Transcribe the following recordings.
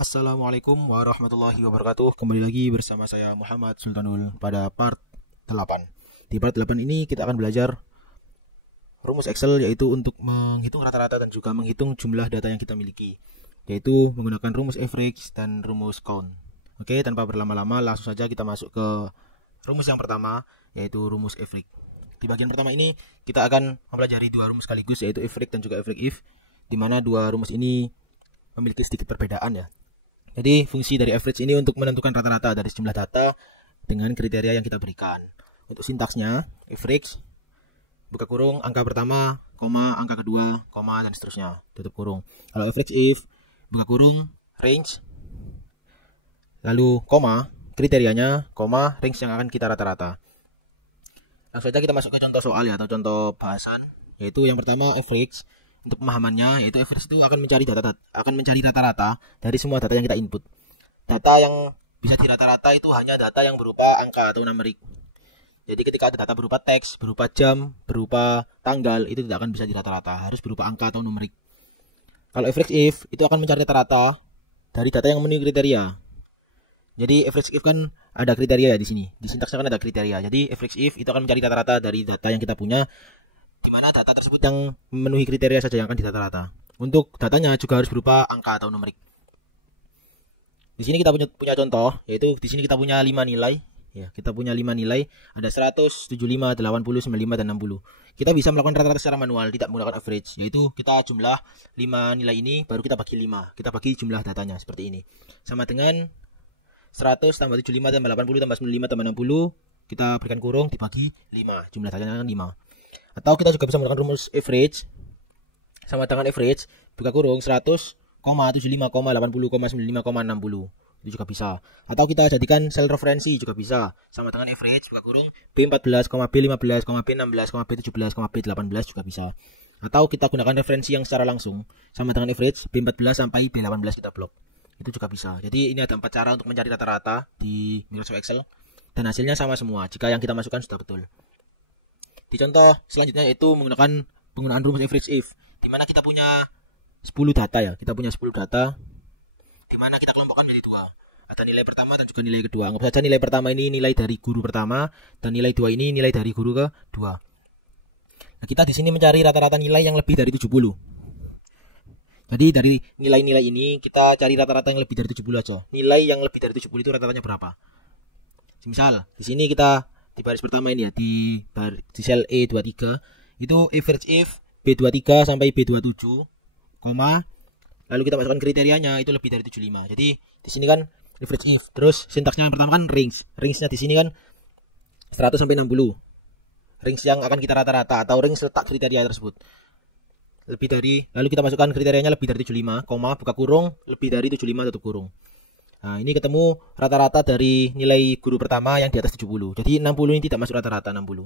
Assalamualaikum warahmatullahi wabarakatuh. Kembali lagi bersama saya Muhammad Sultanul pada part 8. Di part 8 ini kita akan belajar rumus Excel, yaitu untuk menghitung rata-rata dan juga menghitung jumlah data yang kita miliki, yaitu menggunakan rumus average dan rumus count. Oke, tanpa berlama-lama langsung saja kita masuk ke rumus yang pertama, yaitu rumus average. Di bagian pertama ini kita akan mempelajari dua rumus sekaligus, yaitu average dan juga average if, di mana dua rumus ini memiliki sedikit perbedaan ya. Jadi fungsi dari average ini untuk menentukan rata-rata dari sejumlah data dengan kriteria yang kita berikan. Untuk sintaksnya, average, buka kurung, angka pertama, koma, angka kedua, koma, dan seterusnya, tutup kurung. Kalau average if, buka kurung, range, lalu koma, kriterianya, koma, range yang akan kita rata-rata. Langsung saja kita masuk ke contoh soal ya, atau contoh bahasan, yaitu yang pertama average. Untuk pemahamannya, yaitu average itu akan mencari rata-rata dari semua data yang kita input. Data yang bisa dirata-rata itu hanya data yang berupa angka atau numerik. Jadi ketika ada data berupa teks, berupa jam, berupa tanggal, itu tidak akan bisa dirata-rata, harus berupa angka atau numerik. Kalau average if, itu akan mencari rata-rata dari data yang memenuhi kriteria. Jadi average if kan ada kriteria ya di sini. Di sintaksnya kan ada kriteria. Jadi average if itu akan mencari rata-rata dari data yang kita punya, di mana data tersebut yang memenuhi kriteria saja yang akan didata rata. Untuk datanya juga harus berupa angka atau numerik. Di sini kita punya contoh, yaitu di sini kita punya 5 nilai. Ya, kita punya 5 nilai, ada 100, 75, 80, 95, dan 60. Kita bisa melakukan rata-rata secara manual, tidak menggunakan average, yaitu kita jumlah 5 nilai ini, baru kita bagi 5. Kita bagi jumlah datanya seperti ini. Sama dengan 100 tambah 75 tambah 80 tambah 95 tambah 60, kita berikan kurung, dibagi 5. Jumlah datanya kan 5. Atau kita juga bisa menggunakan rumus average, sama dengan average, buka kurung 100, 75, 80, 95, 60. Itu juga bisa. Atau kita jadikan sel referensi juga bisa. Sama dengan average, buka kurung B14, B15, B16, B17, B18 juga bisa. Atau kita gunakan referensi yang secara langsung. Sama dengan average, B14 sampai B18 kita blok. Itu juga bisa. Jadi ini ada 4 cara untuk mencari rata-rata di Microsoft Excel. Dan hasilnya sama semua jika yang kita masukkan sudah betul. Di contoh selanjutnya yaitu menggunakan penggunaan rumus average if, di mana kita punya 10 data ya. Kita punya 10 data di mana kita kelompokkan menjadi 2. Ada nilai pertama dan juga nilai kedua. Anggap saja nilai pertama ini nilai dari guru pertama dan nilai 2 ini nilai dari guru kedua. Nah, kita di sini mencari rata-rata nilai yang lebih dari 70. Jadi dari nilai-nilai ini kita cari rata-rata yang lebih dari 70 aja. Nilai yang lebih dari 70 itu rata-ratanya berapa? Misal di sini kita di baris pertama ini ya, di sel E23 itu average if B23 sampai B27, koma, lalu kita masukkan kriterianya itu lebih dari 75. Jadi di sini kan average if, terus sintaksnya yang pertama kan range. Range-nya di sini kan 100 sampai 60. Range yang akan kita rata-rata atau range letak kriteria tersebut. Lebih dari, lalu kita masukkan kriterianya lebih dari 75, koma, buka kurung, lebih dari 75 tutup kurung. Nah, ini ketemu rata-rata dari nilai guru pertama yang di atas 70. Jadi 60 ini tidak masuk rata-rata 60.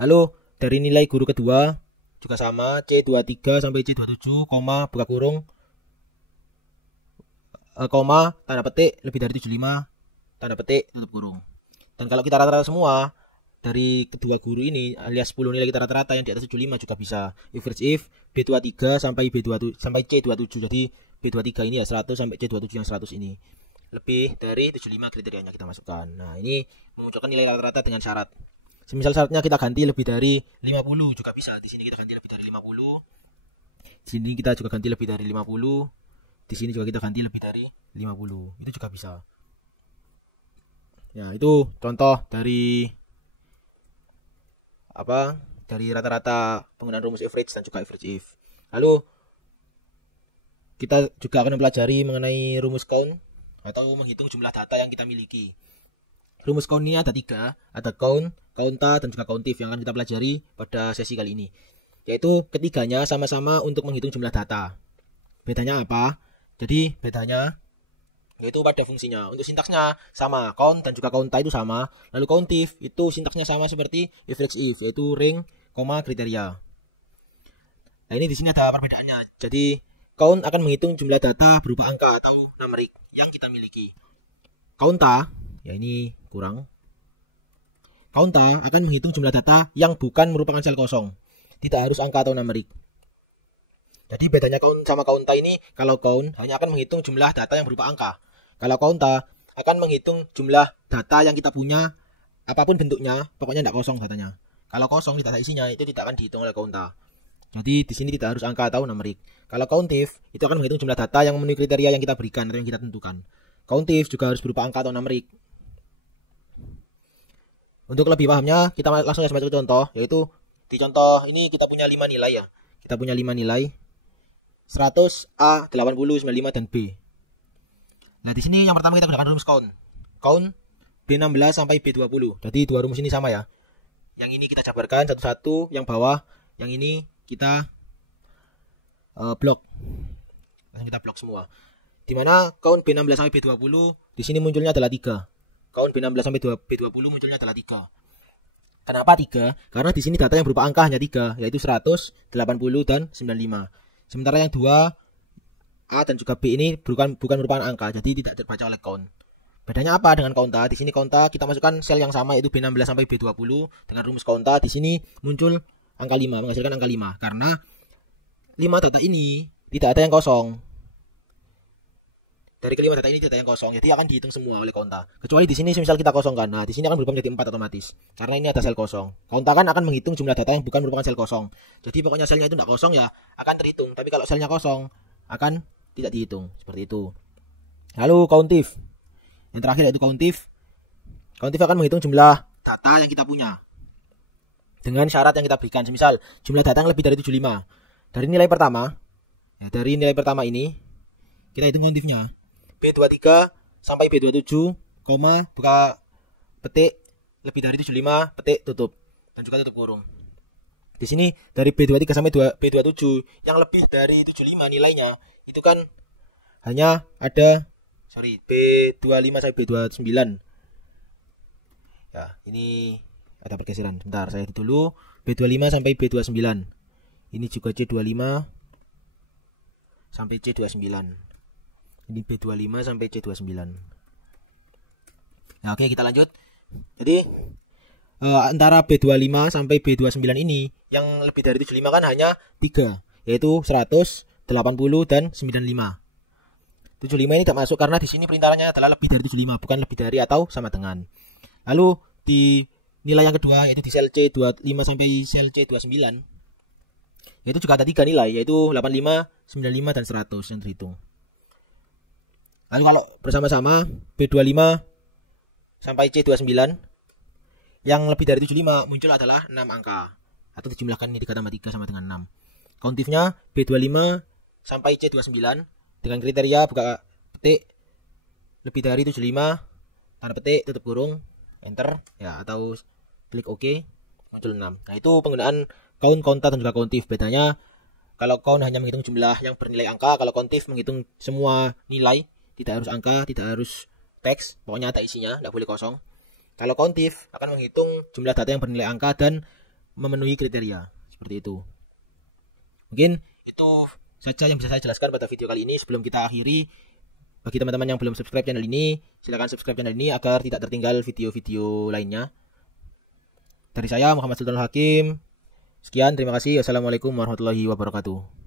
Lalu dari nilai guru kedua juga sama, C23 sampai C27, koma, buka kurung, koma, tanda petik, lebih dari 75, tanda petik, tutup kurung. Dan kalau kita rata-rata semua dari kedua guru ini alias 10 nilai kita rata-rata yang di atas 75 juga bisa. Average if B23 sampai B27 sampai C27. Jadi B23 ini ya 100 sampai C27 yang 100 ini. Lebih dari 75 kriterianya kita masukkan. Nah, ini memunculkan nilai rata-rata dengan syarat. Semisal syaratnya kita ganti lebih dari 50 juga bisa. Di sini kita ganti lebih dari 50. Di sini kita juga ganti lebih dari 50. Di sini juga kita ganti lebih dari 50. Itu juga bisa. Ya, itu contoh dari dari rata-rata penggunaan rumus average dan juga average if. Lalu kita juga akan mempelajari mengenai rumus count atau menghitung jumlah data yang kita miliki. Rumus count ini ada 3, ada count, counta, dan juga countif yang akan kita pelajari pada sesi kali ini. Yaitu ketiganya sama-sama untuk menghitung jumlah data. Bedanya apa? Jadi bedanya yaitu pada fungsinya. Untuk sintaksnya sama, count dan juga counta itu sama. Lalu countif itu sintaksnya sama seperti average if, yaitu ring, koma, kriteria. Nah, ini di sini ada perbedaannya. Jadi count akan menghitung jumlah data berupa angka atau numerik yang kita miliki. Counta, ya ini kurang. Counta akan menghitung jumlah data yang bukan merupakan sel kosong. Tidak harus angka atau numerik. Jadi bedanya count sama counta ini, kalau count hanya akan menghitung jumlah data yang berupa angka. Kalau counta akan menghitung jumlah data yang kita punya, apapun bentuknya, pokoknya tidak kosong datanya. Kalau kosong di data isinya itu tidak akan dihitung oleh counta. Jadi di sini tidak harus angka atau numerik. Kalau countif itu akan menghitung jumlah data yang memenuhi kriteria yang kita berikan atau yang kita tentukan. Countif juga harus berupa angka atau numerik. Untuk lebih pahamnya, kita langsung lihat satu contoh, yaitu di contoh ini kita punya 5 nilai ya. Kita punya 5 nilai 100, A, 80, 95 dan B. Nah, di sini yang pertama kita gunakan rumus count. Count B16 sampai B20. Jadi dua rumus ini sama ya. Yang ini kita jabarkan satu-satu, yang bawah, yang ini kita blok. Langsung kita blok semua. Di mana count B16 sampai B20 di sini munculnya adalah 3. Count B16 sampai B20 munculnya adalah 3. Kenapa 3? Karena di sini data yang berupa angka hanya 3, yaitu 100, 80 dan 95. Sementara yang 2 A dan juga B ini bukan merupakan angka, jadi tidak terbaca oleh count. Bedanya apa dengan counta? Di sini counta kita masukkan sel yang sama yaitu B16 sampai B20 dengan rumus counta. Di sini muncul angka 5, menghasilkan angka 5 karena 5 data ini tidak ada yang kosong. Dari kelima data ini tidak ada yang kosong, jadi akan dihitung semua oleh counta. Kecuali di sini misal kita kosongkan. Nah, di sini akan berubah menjadi 4 otomatis. Karena ini ada sel kosong. Counta kan akan menghitung jumlah data yang bukan merupakan sel kosong. Jadi pokoknya selnya itu tidak kosong ya akan terhitung. Tapi kalau selnya kosong akan tidak dihitung. Seperti itu. Lalu countif. Yang terakhir yaitu countif. Countif akan menghitung jumlah data yang kita punya dengan syarat yang kita berikan. Semisal jumlah data yang lebih dari 75. Dari nilai pertama, ya, dari nilai pertama ini kita hitung countifnya. B23 sampai B27, buka petik lebih dari 75, petik tutup dan juga tutup kurung. Di sini dari B23 sampai B27 yang lebih dari 75 nilainya itu kan hanya ada B25 sampai B29. Ya, ini ada pergeseran. Bentar, saya hitung dulu. B25 sampai B29. Ini juga C25 sampai C29. Ini B25 sampai C29. Nah, oke, kita lanjut. Jadi antara B25 sampai B29 ini yang lebih dari 75 kan hanya 3, yaitu 100, 80 dan 95. 75 ini tidak masuk karena di sini perintarannya adalah lebih dari 75, bukan lebih dari atau sama dengan. Lalu di nilai yang kedua yaitu di sel C25 sampai sel C29 yaitu juga ada 3 nilai, yaitu 85, 95 dan 100 yang terhitung. Lalu kalau bersama-sama B25 sampai C29 yang lebih dari 75 muncul adalah 6 angka atau dijumlahkan ini 3 tambah 3 sama dengan 6. Countifnya B25 sampai C29 dengan kriteria buka petik lebih dari 75, tanda petik, tutup kurung, enter ya, atau klik OK, muncul 6. Nah, itu penggunaan count, counta dan juga countif. Bedanya kalau count hanya menghitung jumlah yang bernilai angka, kalau countif menghitung semua nilai. Tidak harus angka, tidak harus teks, pokoknya ada isinya, tidak boleh kosong. Kalau countif akan menghitung jumlah data yang bernilai angka dan memenuhi kriteria. Seperti itu. Mungkin itu saja yang bisa saya jelaskan pada video kali ini. Sebelum kita akhiri, bagi teman-teman yang belum subscribe channel ini, silakan subscribe channel ini agar tidak tertinggal video-video lainnya. Dari saya Muhammad Sultan Hakim. Sekian, terima kasih. Wassalamualaikum warahmatullahi wabarakatuh.